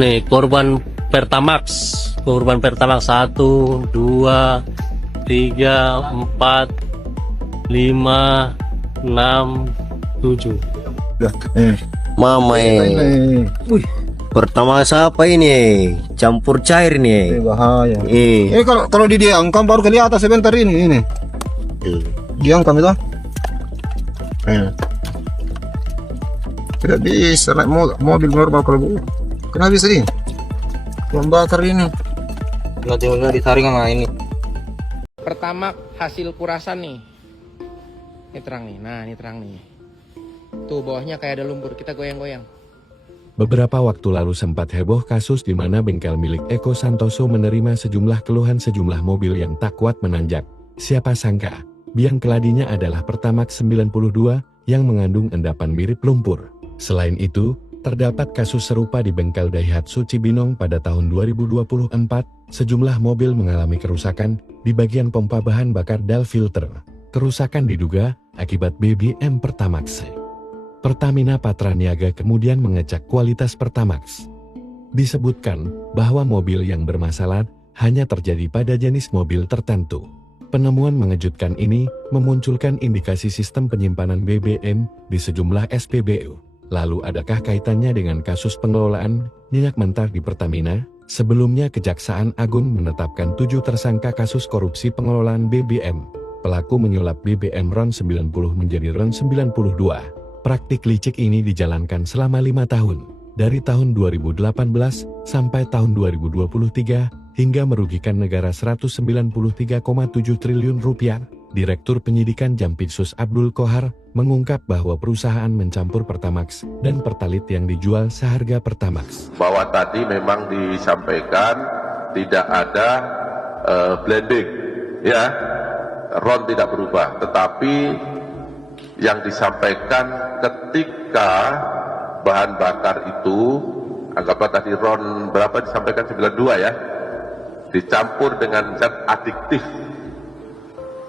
Nih korban Pertamax 1, 2, 3, 4, 5, 6, 7. Mama Wih, pertama apa ini? Campur cair nih. bahaya. Eh, Kalau diangkam baru ke atas sebentar ini. Diangkam itu. Tidak bisa naik mobil normal kalau bu. Kenapa bisa ini? Membakar ini. Nggak ditarik sama ini. Pertama hasil kurasan nih. Ini terang nih. Nah, ini terang nih. Tuh bawahnya kayak ada lumpur. Kita goyang-goyang. Beberapa waktu lalu sempat heboh kasus di mana bengkel milik Eko Santoso menerima sejumlah keluhan sejumlah mobil yang tak kuat menanjak. Siapa sangka, biang keladinya adalah Pertamax 92 yang mengandung endapan mirip lumpur. Selain itu, terdapat kasus serupa di bengkel Daihatsu Cibinong pada tahun 2024, sejumlah mobil mengalami kerusakan di bagian pompa bahan bakar dan filter. Kerusakan diduga akibat BBM Pertamax. Pertamina Patraniaga kemudian mengecek kualitas Pertamax. Disebutkan bahwa mobil yang bermasalah hanya terjadi pada jenis mobil tertentu. Penemuan mengejutkan ini memunculkan indikasi sistem penyimpanan BBM di sejumlah SPBU. Lalu adakah kaitannya dengan kasus pengelolaan minyak mentah di Pertamina? Sebelumnya Kejaksaan Agung menetapkan 7 tersangka kasus korupsi pengelolaan BBM. Pelaku menyulap BBM RON 90 menjadi RON 92. Praktik licik ini dijalankan selama 5 tahun, dari tahun 2018 sampai tahun 2023, hingga merugikan negara 193,7 triliun rupiah. Direktur Penyidikan Jampitsus Abdul Kohar mengungkap bahwa perusahaan mencampur Pertamax dan Pertalite yang dijual seharga Pertamax. Bahwa tadi memang disampaikan tidak ada blending, ya, RON tidak berubah, tetapi yang disampaikan ketika bahan bakar itu, anggaplah tadi RON berapa disampaikan 92 ya, dicampur dengan zat adiktif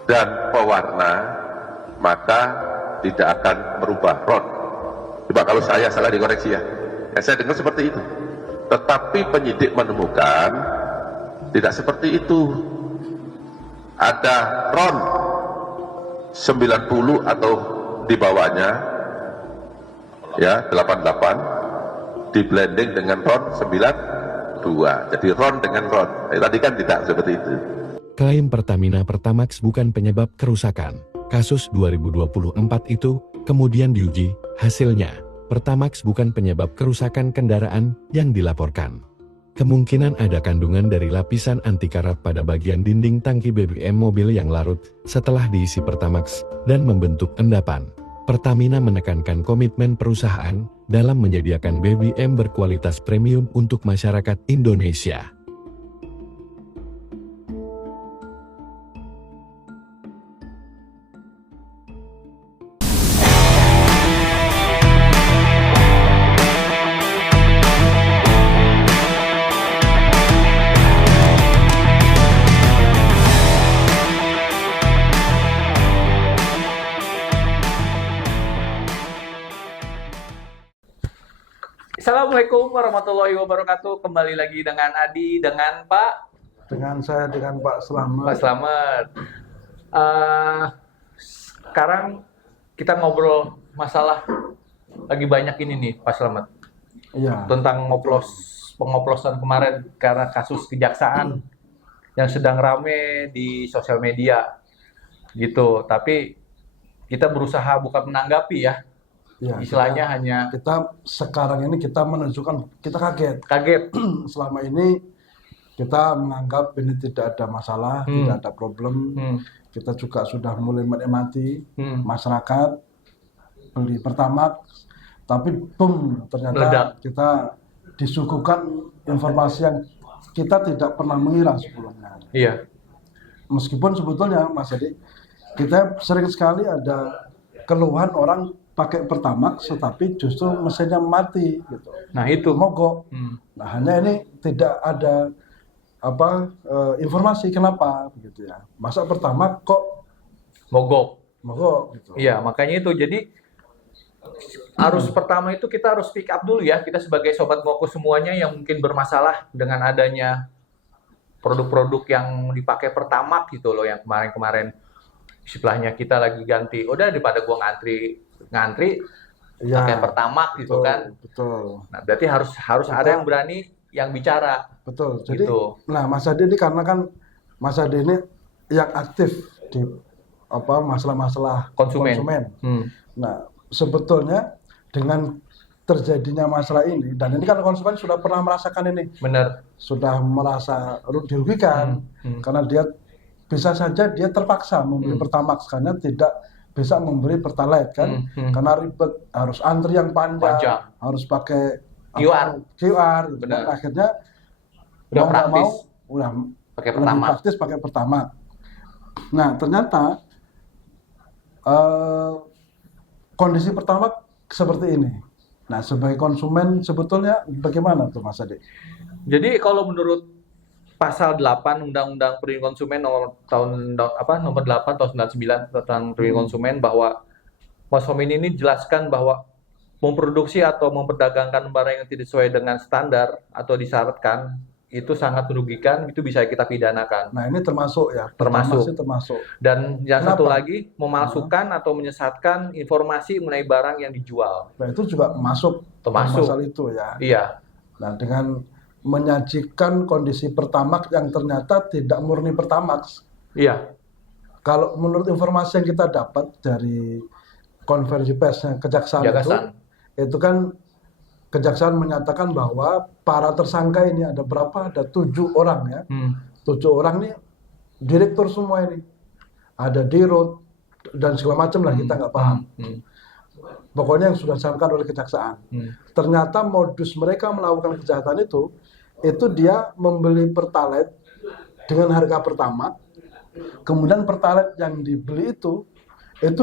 dan pewarna, maka tidak akan merubah RON. Coba kalau saya salah dikoreksi ya. Saya dengar seperti itu. Tetapi penyidik menemukan tidak seperti itu. Ada RON 90 atau di bawahnya ya 88 di blending dengan RON 92. Jadi RON dengan RON. Tadi kan tidak seperti itu. Klaim Pertamina Pertamax bukan penyebab kerusakan. Kasus 2024 itu kemudian diuji, hasilnya Pertamax bukan penyebab kerusakan kendaraan yang dilaporkan. Kemungkinan ada kandungan dari lapisan anti karat pada bagian dinding tangki BBM mobil yang larut setelah diisi Pertamax dan membentuk endapan. Pertamina menekankan komitmen perusahaan dalam menyediakan BBM berkualitas premium untuk masyarakat Indonesia. Assalamualaikum warahmatullahi wabarakatuh. Kembali lagi dengan Adi, dengan Pak. Dengan Pak Slamet. Pak Slamet. Sekarang kita ngobrol masalah lagi banyak ini nih, Pak Slamet. Iya. Tentang pengoplosan kemarin karena kasus kejaksaan yang sedang rame di sosial media, gitu. Tapi kita berusaha bukan menanggapi ya. Ya, istilahnya hanya kita sekarang ini kita menunjukkan kita kaget. Selama ini kita menganggap ini tidak ada masalah, tidak ada problem. Kita juga sudah mulai menikmati masyarakat beli Pertamax, tapi ternyata meledak. Kita disuguhkan informasi yang kita tidak pernah mengira sebelumnya. Iya. Meskipun sebetulnya Mas Edi, kita sering sekali ada keluhan orang pakai Pertamax tetapi justru mesinnya mati gitu. Nah itu mogok. Nah hanya ini tidak ada informasi kenapa begitu ya. Masa Pertamax kok mogok gitu. Iya, makanya itu. Jadi Harus pertama itu kita harus speak up dulu ya, kita sebagai sobat Ngoko semuanya yang mungkin bermasalah dengan adanya produk-produk yang dipakai Pertamax gitu loh, yang kemarin-kemarin istilahnya kita lagi ganti, udah daripada gua ngantri Ya, pakai Pertamax gitu betul, kan. betul. Nah, berarti harus ada yang berani yang bicara. Betul. Jadi, Gitu. nah Mas Ade ini karena kan Mas Ade ini yang aktif di masalah-masalah Konsumen. Nah, sebetulnya dengan terjadinya masalah ini, dan ini kan konsumen sudah pernah merasakan ini, Bener. sudah merasa dirugikan, karena dia bisa saja dia terpaksa membeli Pertamax karena tidak bisa membeli Pertalite kan, karena ribet, harus antri yang panjang. Harus pakai QR gitu. Benar. Dan akhirnya Udah mau nggak praktis. mau udah Pakai lebih Pertamax. praktis pakai Pertamax. Nah, ternyata kondisi Pertamax seperti ini. Nah, sebagai konsumen sebetulnya bagaimana tuh Mas Ade? Jadi kalau menurut pasal 8 Undang-Undang Perlindungan Konsumen nomor 8 tahun 99 tentang perlindungan konsumen, bahwa konsumen ini jelaskan bahwa memproduksi atau memperdagangkan barang yang tidak sesuai dengan standar atau disyaratkan itu sangat merugikan, itu bisa kita pidanakan. Nah, ini termasuk ya. Termasuk. Pertamax termasuk. Dan yang Kenapa? satu lagi, memalsukan atau menyesatkan informasi mengenai barang yang dijual. Nah, itu juga masuk Termasuk. masalah itu ya. Iya, Nah, dengan menyajikan kondisi Pertamax yang ternyata tidak murni Pertamax. iya, Kalau menurut informasi yang kita dapat dari konferensi persnya kejaksaan itu kan kejaksaan menyatakan bahwa para tersangka ini ada berapa? Ada 7 orang ya. 7 orang nih direktur semua ini. Ada dirut dan segala macam lah, kita nggak paham. Pokoknya yang sudah disampaikan oleh kejaksaan. Ternyata modus mereka melakukan kejahatan itu dia membeli Pertalite dengan harga Pertamax, kemudian Pertalite yang dibeli itu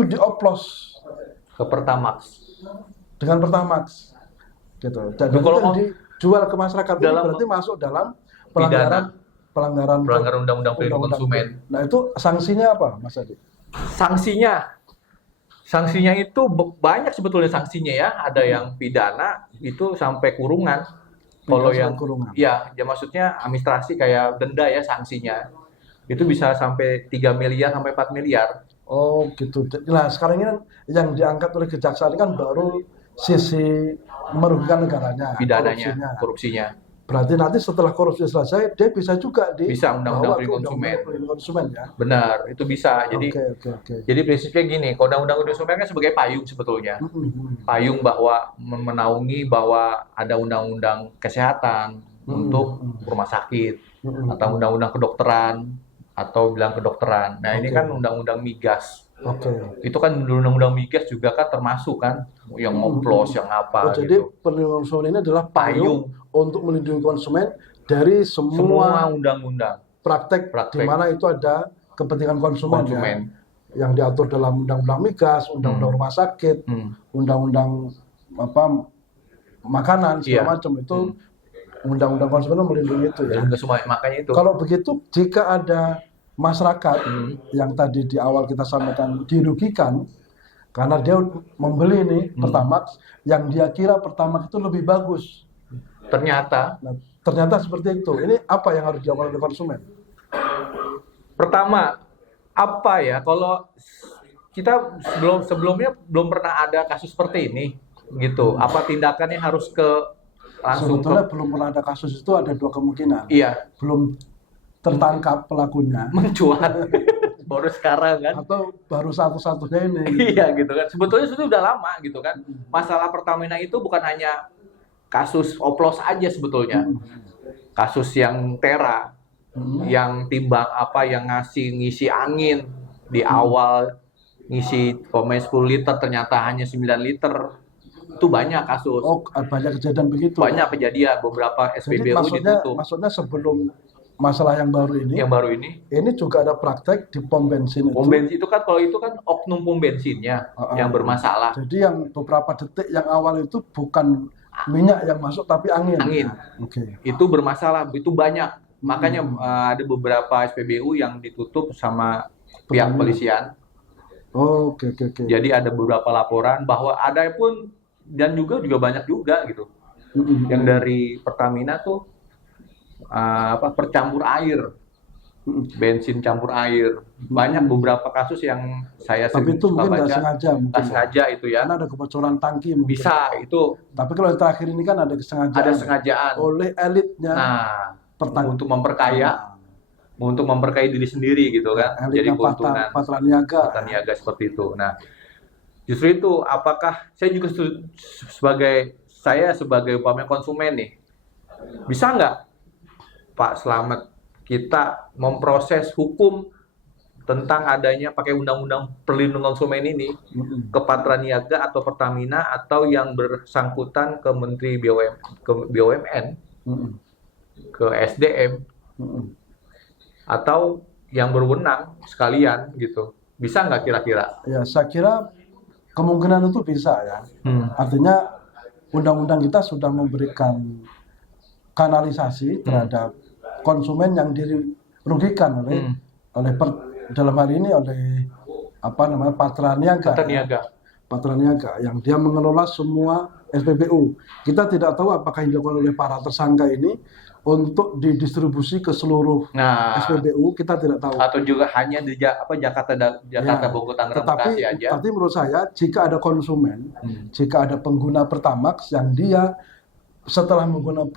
dioplos ke Pertamax. dengan Pertamax, gitu. Dan Nah, kalau itu yang dijual ke masyarakat ini dalam berarti masuk dalam pidana. pelanggaran Undang-Undang Perlindungan Konsumen. Nah, itu sanksinya apa, Mas Adi? Sanksinya itu banyak sebetulnya sanksinya ya. Ada yang pidana itu sampai kurungan. Kalau yang kurungan. ya maksudnya administrasi kayak denda ya sanksinya. Itu bisa sampai 3 miliar sampai 4 miliar. Oh, gitu. Nah, sekarang ini yang diangkat oleh kejaksaan ini kan baru sisi merugikan negaranya, Pidananya, korupsinya. Berarti nanti setelah korupsi selesai, dia bisa juga Bisa Undang-Undang Perlindungan Perlindungan Konsumen ya. Benar, itu bisa. Jadi Oke. jadi prinsipnya gini, kalau Undang-Undang Konsumen kan sebagai payung sebetulnya. Payung bahwa menaungi bahwa ada undang-undang kesehatan untuk rumah sakit atau undang-undang kedokteran atau bilang kedokteran. Nah, ini kan undang-undang migas. Oke. Itu kan undang-undang migas juga kan termasuk kan yang ngoplos, yang apa Oh, jadi gitu. perlindungan konsumen ini adalah payung untuk melindungi konsumen dari Semua undang-undang praktek di mana itu ada kepentingan konsumen. Ya, yang diatur dalam undang-undang migas, undang-undang rumah sakit, undang-undang makanan segala macam itu undang-undang konsumen melindungi itu ya. Semua makanya itu. Kalau begitu, jika ada masyarakat yang tadi di awal kita sampaikan dirugikan karena dia membeli nih Pertamax yang dia kira Pertamax itu lebih bagus. Ternyata seperti itu. Ini apa yang harus dilakukan oleh konsumen? Pertama, apa ya? Kalau kita sebelumnya belum pernah ada kasus seperti ini, gitu. Apa tindakannya harus langsung Sebetulnya belum pernah ada kasus itu, ada 2 kemungkinan. Iya. Belum tertangkap pelakunya. Mencuat baru sekarang kan? Atau baru satu-satunya ini. Iya gitu kan. Sebetulnya itu udah lama gitu kan. Masalah Pertamina itu bukan hanya kasus oplos aja sebetulnya. Kasus yang tera, yang timbang yang ngisi angin di awal, ngisi 10 liter ternyata hanya 9 liter. Itu banyak kasus. Oh, banyak kejadian begitu. Banyak kejadian, beberapa SPBU ditutup. Maksudnya sebelum masalah yang baru ini, ini juga ada praktek di pom bensin itu. Pom bensin itu kan, kalau itu kan oknum pom bensinnya yang bermasalah. Jadi yang beberapa detik yang awal itu bukan minyak yang masuk tapi angin. Oke. Itu bermasalah, itu banyak. Makanya ada beberapa SPBU yang ditutup sama pihak polisian. Oh, oke oke oke. Jadi ada beberapa laporan bahwa ada pun dan juga banyak juga gitu yang dari Pertamina tuh percampur air, bensin campur air. Banyak beberapa kasus yang saya Tapi itu suka mungkin nggak baca, sengaja mungkin. nggak sengaja itu ya. Karena ada kebocoran tangki mungkin. Bisa itu Tapi kalau yang terakhir ini kan ada kesengajaan. ada sengajaan. Oleh elitnya. Nah, untuk memperkaya diri sendiri gitu kan. Jadi Elitnya keuntungan Patra Niaga. niaga seperti itu. Nah, justru itu apakah saya juga sebagai umpamanya konsumen nih, bisa nggak Pak Slamet kita memproses hukum tentang adanya pakai undang-undang perlindungan konsumen ini ke Patra Niaga atau Pertamina atau yang bersangkutan ke Menteri BUMN, ke SDM, atau yang berwenang sekalian gitu. Bisa nggak kira-kira? Ya, saya kira kemungkinan itu bisa ya. Artinya undang-undang kita sudah memberikan kanalisasi terhadap konsumen yang dirugikan oleh dalam hal ini oleh Patra Niaga. Patra Niaga yang dia mengelola semua SPBU. Kita tidak tahu apakah yang dilakukan oleh para tersangka ini untuk didistribusi ke seluruh SPBU, kita tidak tahu. Atau juga hanya di Jakarta, Bogor, Tangerang, Bekasi aja. Tapi menurut saya jika ada konsumen, jika ada pengguna Pertamax yang dia setelah menggunakan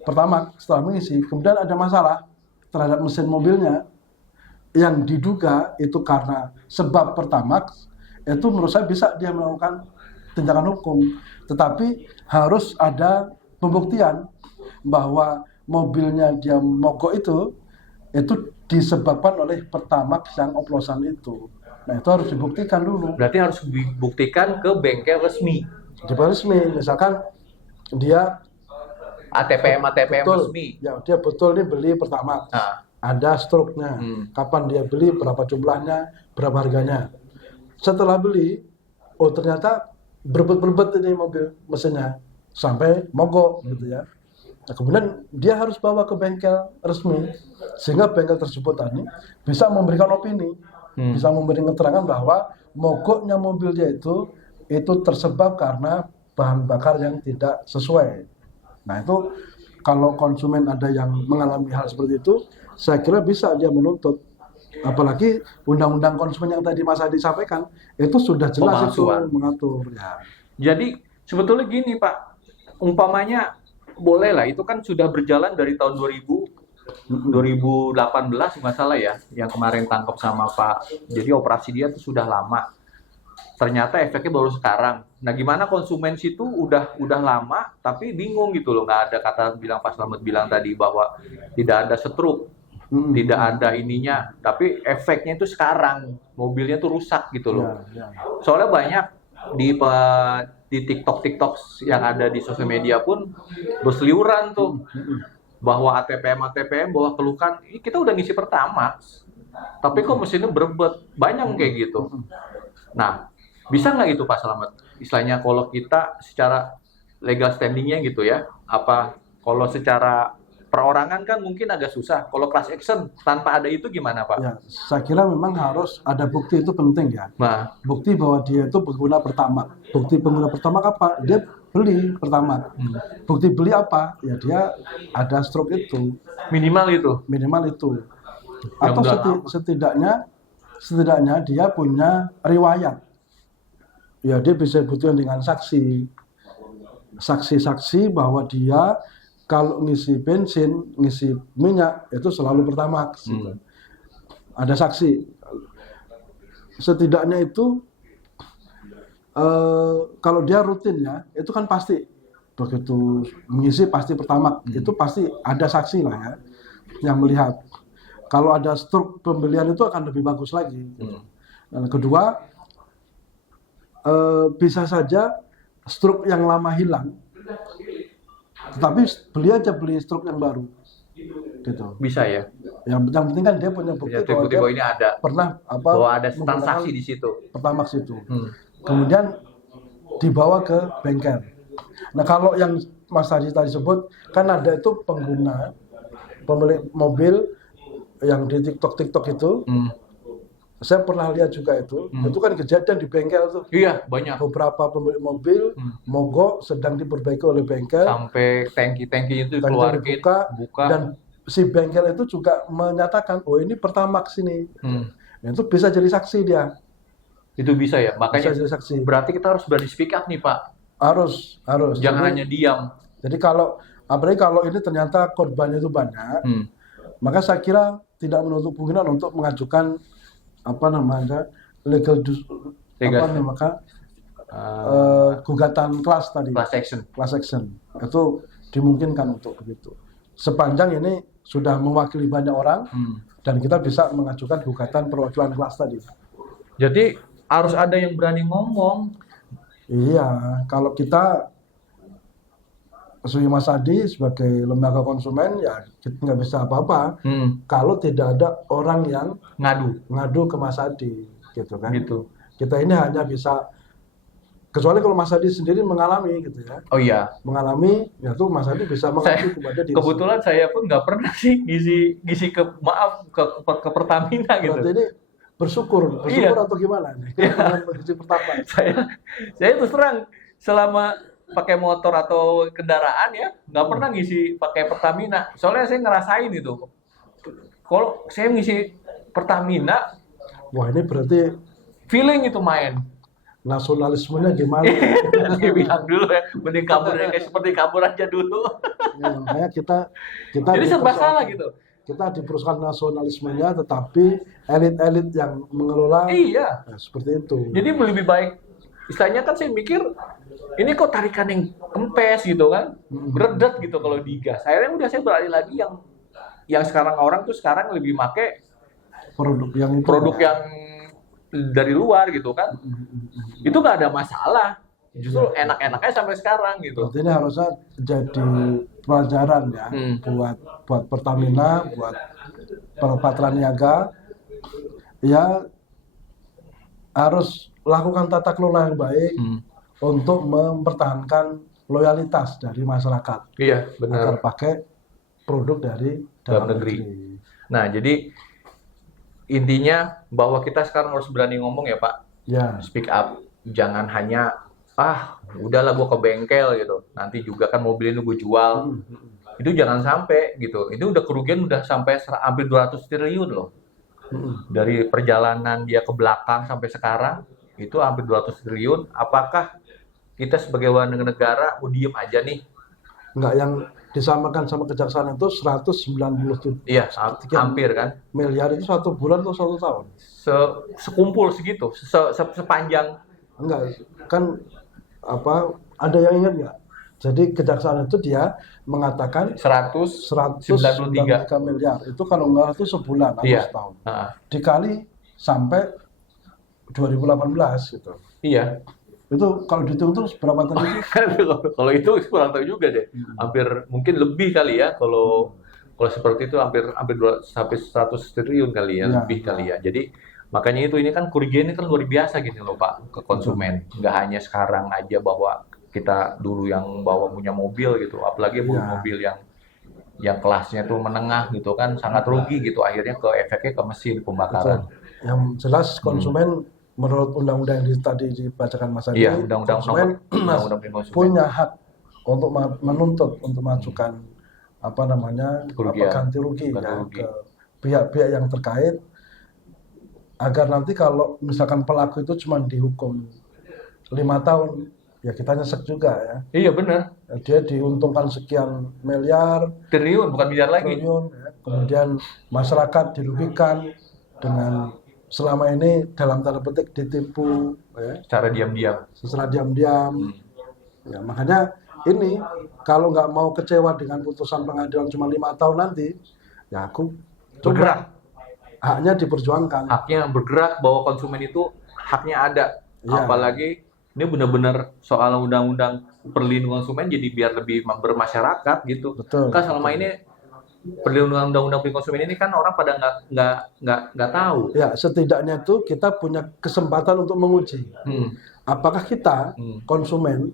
Pertamax, setelah mengisi, kemudian ada masalah terhadap mesin mobilnya yang diduga itu karena sebab Pertamax, itu menurut saya bisa dia melakukan tindakan hukum. Tetapi harus ada pembuktian bahwa mobilnya dia mogok itu disebabkan oleh Pertamax yang oplosan itu. Nah, itu harus dibuktikan dulu. Berarti harus dibuktikan ke bengkel resmi. Misalkan dia ATPM betul, resmi. Ya, dia betul nih beli Pertamax. Ada struknya. Kapan dia beli, berapa jumlahnya, berapa harganya. Setelah beli, ternyata berbet-berbet ini mobil mesinnya sampai mogok gitu ya. Nah, kemudian dia harus bawa ke bengkel resmi sehingga bengkel tersebut tadi bisa memberikan opini, bisa memberikan keterangan bahwa mogoknya mobil dia itu tersebab karena bahan bakar yang tidak sesuai. Nah, itu kalau konsumen ada yang mengalami hal seperti itu, saya kira bisa dia menuntut. Apalagi undang-undang konsumen yang tadi Mas Adi sampaikan itu sudah jelas itu mengatur ya. Jadi sebetulnya gini Pak, umpamanya boleh lah, itu kan sudah berjalan dari tahun 2018 nggak salah ya, yang kemarin tangkap sama Pak. Jadi operasi dia tuh sudah lama. Ternyata efeknya baru sekarang. Nah, gimana konsumen situ udah lama tapi bingung gitu loh, nggak ada kata bilang Pak Slamet bilang tadi bahwa tidak ada stroke, tidak ada ininya, tapi efeknya itu sekarang mobilnya tuh rusak gitu loh. Soalnya banyak di TikTok yang ada di sosial media pun berseliweran tuh bahwa ATPM bahwa keluhkan kita udah ngisi Pertamax tapi kok mesinnya berebet, banyak kayak gitu. Nah, bisa nggak itu Pak Slamet istilahnya kalau kita secara legal standingnya gitu ya, apa kalau secara perorangan kan mungkin agak susah, kalau class action tanpa ada itu gimana Pak? Ya, saya kira memang harus ada bukti, itu penting ya. Nah, bukti bahwa dia itu pengguna Pertamax. Bukti pengguna Pertamax apa? Dia beli Pertamax. Bukti beli apa? Ya dia ada stroke itu. Minimal itu. Atau setidaknya dia punya riwayat. Ya, dia bisa buktikan dengan saksi bahwa dia kalau ngisi bensin, ngisi minyak itu selalu Pertamax. Ada saksi. Setidaknya itu kalau dia rutin ya, itu kan pasti begitu mengisi pasti Pertamax. Itu pasti ada saksi lah ya yang melihat. Kalau ada struk pembelian itu akan lebih bagus lagi. Dan kedua, bisa saja struk yang lama hilang, tetapi beli struk yang baru, gitu. Bisa ya. Yang penting kan dia punya bukti bahwa ini ada. Pernah bahwa ada transaksi di situ. Pertamax itu. Kemudian dibawa ke bengkel. Nah, kalau yang Mas Haji tadi sebut kan ada itu pemilik mobil yang di TikTok itu saya pernah lihat juga itu kan kejadian di bengkel tuh. Iya, banyak. Beberapa pemilik mobil mogok sedang diperbaiki oleh bengkel, Sampai tangki-tangki itu tangki keluarin, dibuka, buka. dan si bengkel itu juga menyatakan, oh ini Pertamax ini. Hmm. Itu bisa jadi saksi dia. Itu bisa ya. Bisa Makanya jadi saksi. berarti kita harus berani speak up nih, Pak. Harus. Jangan Jadi- hanya diam. Jadi apalagi kalau ini ternyata korbannya itu banyak, maka saya kira tidak menutup kemungkinan untuk mengajukan legal gugatan kelas tadi, Class action. class action itu dimungkinkan untuk begitu. Sepanjang ini sudah mewakili banyak orang dan kita bisa mengajukan gugatan perwakilan kelas tadi. Jadi harus ada yang berani ngomong. Iya, kalau kita Mas Adi sebagai lembaga konsumen ya kita nggak bisa apa-apa kalau tidak ada orang yang ngadu ke Mas Adi, gitu kan? Gitu. Kita ini hanya bisa, kecuali kalau Mas Adi sendiri mengalami gitu ya, Oh iya. mengalami, ya tuh Mas Adi bisa mengadu kepada diri. Kebetulan saya pun nggak pernah sih ngisi ke Pertamina gitu. Berarti ini bersyukur Iya. atau gimana nih? Dengan kondisi pertama. saya terus terang selama pakai motor atau kendaraan ya nggak pernah ngisi pakai Pertamina. Soalnya saya ngerasain itu. Kalau saya ngisi Pertamina, Wah ini berarti feeling itu main. nasionalismenya gimana? Dia bilang dulu ya, mending kabur ya, kayak seperti kabur aja dulu. Ya, makanya kita Jadi serba dipersoalkan. salah gitu. Kita dipersoalkan nasionalismenya, tetapi elit-elit yang mengelola Iya. ya, seperti itu. Jadi lebih baik, istilahnya kan saya mikir, ini kok tarikan yang kempes gitu kan, beredet gitu kalau digas. Akhirnya udah saya beralih lagi yang sekarang orang tuh sekarang lebih make Produk yang itu produk ya. yang dari luar gitu kan. Itu nggak ada masalah. Justru enak-enaknya sampai sekarang gitu. Berarti ini harusnya jadi pelajaran ya buat Pertamina, buat Patraniaga, ya harus lakukan tata kelola yang baik untuk mempertahankan loyalitas dari masyarakat Iya, benar. agar pakai produk dari Dalam negeri. Nah, jadi intinya bahwa kita sekarang harus berani ngomong ya Pak. Ya, Speak up. Jangan hanya udahlah gua ke bengkel gitu. Nanti juga kan mobil ini gue jual. Itu jangan sampai gitu. Itu udah kerugian udah sampai hampir 200 triliun loh. Dari perjalanan dia ke belakang sampai sekarang itu hampir 200 triliun. Apakah kita sebagai warga negara mau diem aja nih? enggak yang disamakan sama kejaksaan itu 197 Iya, hampir kan. miliar itu 1 bulan atau 1 tahun? Sekumpul segitu, sepanjang. Enggak, kan ada yang ingat nggak? Jadi kejaksaan itu dia mengatakan 193 miliar. Itu kalau nggak itu sebulan atau Iya. setahun. Nah, Dikali sampai 2018 gitu. iya. Itu kalau dihitung terus berapa tadi? Kalau itu kurang tahu juga deh. Hampir mungkin lebih kali ya kalau seperti itu hampir sampai 100 triliun kali ya, Ya, lebih kali ya. Jadi makanya ini kan kerugian ini kan luar biasa gitu loh Pak ke konsumen. Nggak hanya sekarang aja bahwa kita dulu yang punya mobil gitu, apalagi mobil yang kelasnya tuh menengah gitu kan sangat rugi gitu akhirnya efeknya ke mesin pembakaran. Yang jelas konsumen menurut undang-undang yang tadi dibacakan Mas Adi, Iya, undang-undang konsumen konsumen. punya hak untuk menuntut untuk mengajukan Kerugian. ganti rugi Ganti ya, rugi. ke pihak-pihak yang terkait agar nanti kalau misalkan pelaku itu cuma dihukum 5 tahun ya kita nyesek juga ya. Iya benar. Dia diuntungkan sekian miliar Triliun bukan miliar lagi. triliun ya. Kemudian masyarakat dirugikan dengan selama ini dalam tanda petik ditipu ya, Secara diam-diam. secara diam-diam. Ya, makanya ini kalau nggak mau kecewa dengan putusan pengadilan cuma 5 tahun nanti, ya aku Bergerak. haknya diperjuangkan. Haknya bergerak bahwa konsumen itu haknya ada. Iya. Apalagi ini benar-benar soal undang-undang perlindungan konsumen jadi biar lebih bermasyarakat gitu. Betul. Kan selama ini perlindungan undang-undang konsumen ini kan orang pada nggak tahu. Ya, setidaknya itu kita punya kesempatan untuk menguji apakah kita konsumen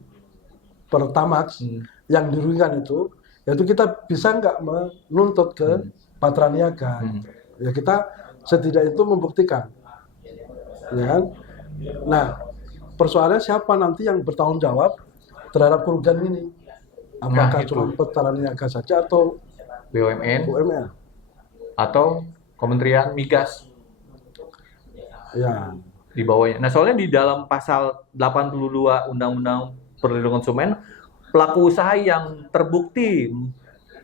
Pertamax yang dirugikan itu, yaitu kita bisa nggak menuntut ke Patraniaga. Ya kita setidaknya itu membuktikan ya kan? Nah, persoalannya siapa nanti yang bertanggung jawab terhadap kerugian ini? Apakah Nah, itu. cuma petani niaga saja atau BUMN BUMN? atau Kementerian Migas Ya, di bawahnya. Nah, soalnya di dalam pasal 82 Undang-Undang Perlindungan Konsumen, pelaku usaha yang terbukti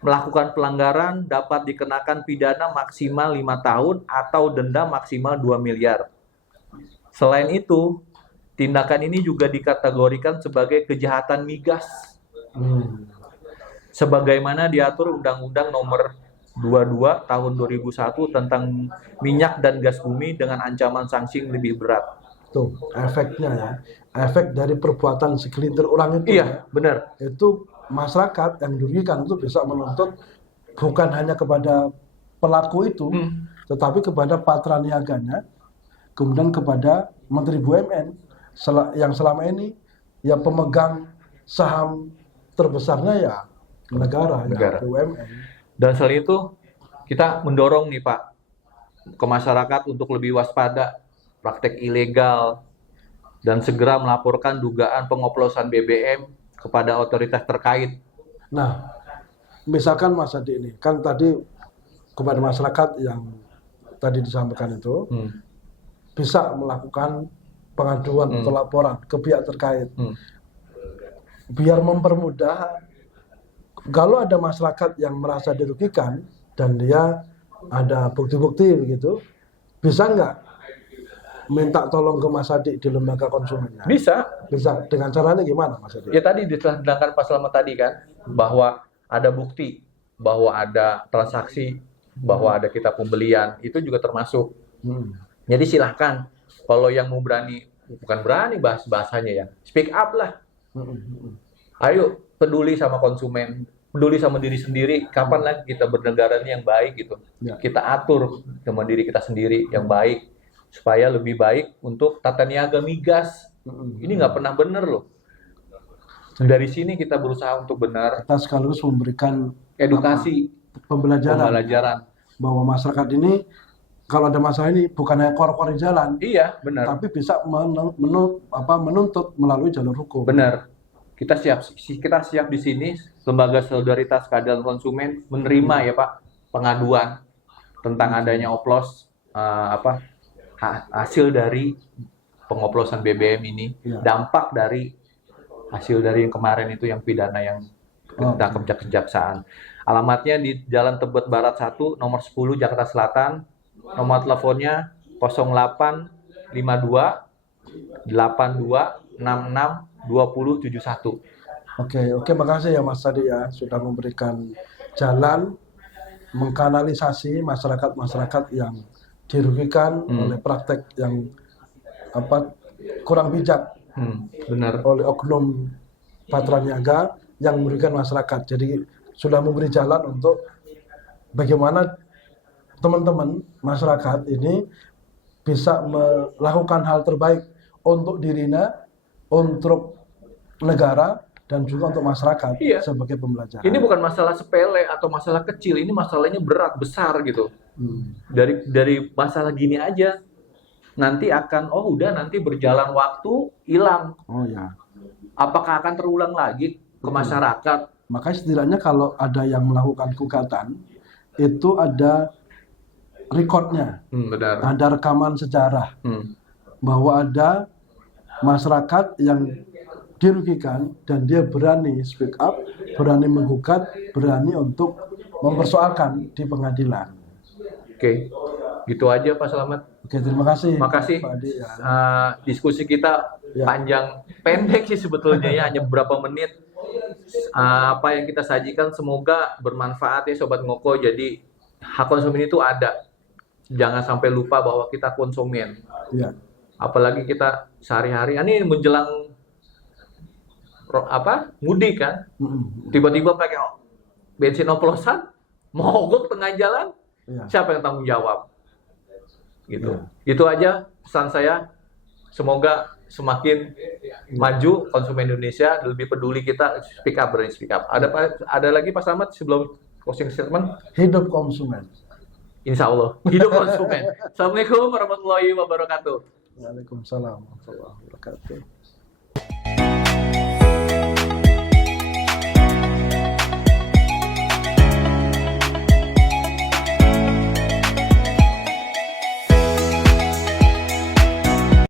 melakukan pelanggaran dapat dikenakan pidana maksimal 5 tahun atau denda maksimal 2 miliar. Selain itu, tindakan ini juga dikategorikan sebagai kejahatan migas. Sebagaimana diatur Undang-Undang Nomor 22 Tahun 2001 tentang minyak dan gas bumi dengan ancaman sanksi yang lebih berat. tuh efeknya ya. Efek dari perbuatan segelintir orang itu Iya, benar. itu masyarakat yang dirugikan itu bisa menuntut bukan hanya kepada pelaku itu, tetapi kepada patra niaganya, kemudian kepada Menteri BUMN yang selama ini ya pemegang saham terbesarnya ya negara. Ya BUMN. Dan selain itu, kita mendorong nih Pak, ke masyarakat untuk lebih waspada praktek ilegal dan segera melaporkan dugaan pengoplosan BBM kepada otoritas terkait. Nah, misalkan Mas Adi ini, kan tadi kepada masyarakat yang tadi disampaikan itu, bisa melakukan pengaduan atau laporan ke pihak terkait. Biar mempermudah, kalau ada masyarakat yang merasa dirugikan dan dia ada bukti-bukti begitu, bisa nggak minta tolong ke Mas Adi di lembaga konsumennya? Bisa. Bisa. Dengan caranya gimana Mas Adi? Ya tadi diterangkan Pak Slamet tadi kan, bahwa ada bukti, bahwa ada transaksi, bahwa ada kita pembelian, itu juga termasuk. Jadi silahkan, kalau yang mau berani, bukan berani bahasanya ya, speak up lah. Ayo peduli sama konsumen, peduli sama diri sendiri. Kapan lagi kita bernegara ini yang baik gitu? Ya. Kita atur sama diri kita sendiri yang baik supaya lebih baik untuk tata niaga migas. Ini nggak pernah benar loh. Dari sini kita berusaha untuk benar. Kita sekaligus memberikan Edukasi, pembelajaran bahwa masyarakat ini kalau ada masalah ini bukan hanya kor-kor di jalan, Iya, benar. tapi bisa menuntut melalui jalur hukum. Benar. Kita siap di sini Lembaga Solidaritas Keadilan Konsumen menerima ya Pak pengaduan tentang adanya oplos hasil dari pengoplosan BBM ini, Ya. dampak dari hasil dari yang kemarin itu yang pidana yang ditangkap kejaksaan. Alamatnya di Jalan Tebet Barat 1 nomor 10 Jakarta Selatan. Nomor teleponnya 0852 82 66 2071. Oke, makasih ya Mas Adi ya sudah memberikan jalan mengkanalisasi masyarakat yang dirugikan oleh praktek yang kurang bijak Benar. oleh oknum patra niaga yang merugikan masyarakat. Jadi sudah memberi jalan untuk bagaimana teman-teman masyarakat ini bisa melakukan hal terbaik untuk dirinya, untuk negara, dan juga untuk masyarakat Iya. sebagai pembelajaran. Ini bukan masalah sepele atau masalah kecil, ini masalahnya berat, besar gitu. Dari masalah gini aja, nanti akan, nanti berjalan waktu, hilang. Oh ya. Apakah akan terulang lagi ke masyarakat? Makanya setidaknya kalau ada yang melakukan gugatan, itu ada rekodnya, Benar. ada rekaman sejarah bahwa ada masyarakat yang dirugikan dan dia berani speak up, berani menggugat, berani untuk mempersoalkan di pengadilan. Oke, gitu aja Pak Slamet. Oke, terima kasih. Makasih. Pak Adi, ya. Diskusi kita Ya. pendek sih sebetulnya ya, hanya beberapa menit. Apa yang kita sajikan semoga bermanfaat ya Sobat Ngoko. Jadi hak konsumen itu ada. Jangan sampai lupa bahwa kita konsumen. Ya. Apalagi kita sehari-hari, ini menjelang mudik kan, tiba-tiba pakai bensin oplosan, mogok tengah jalan, Ya. siapa yang tanggung jawab? Gitu. Ya. Itu aja pesan saya. Semoga semakin maju konsumen Indonesia, lebih peduli kita, berani speak up. Ada lagi Pak Slamet sebelum closing statement? Hidup konsumen. Insya Allah hidup konsumen. Assalamualaikum warahmatullahi wabarakatuh. Waalaikumsalam warahmatullahi wabarakatuh.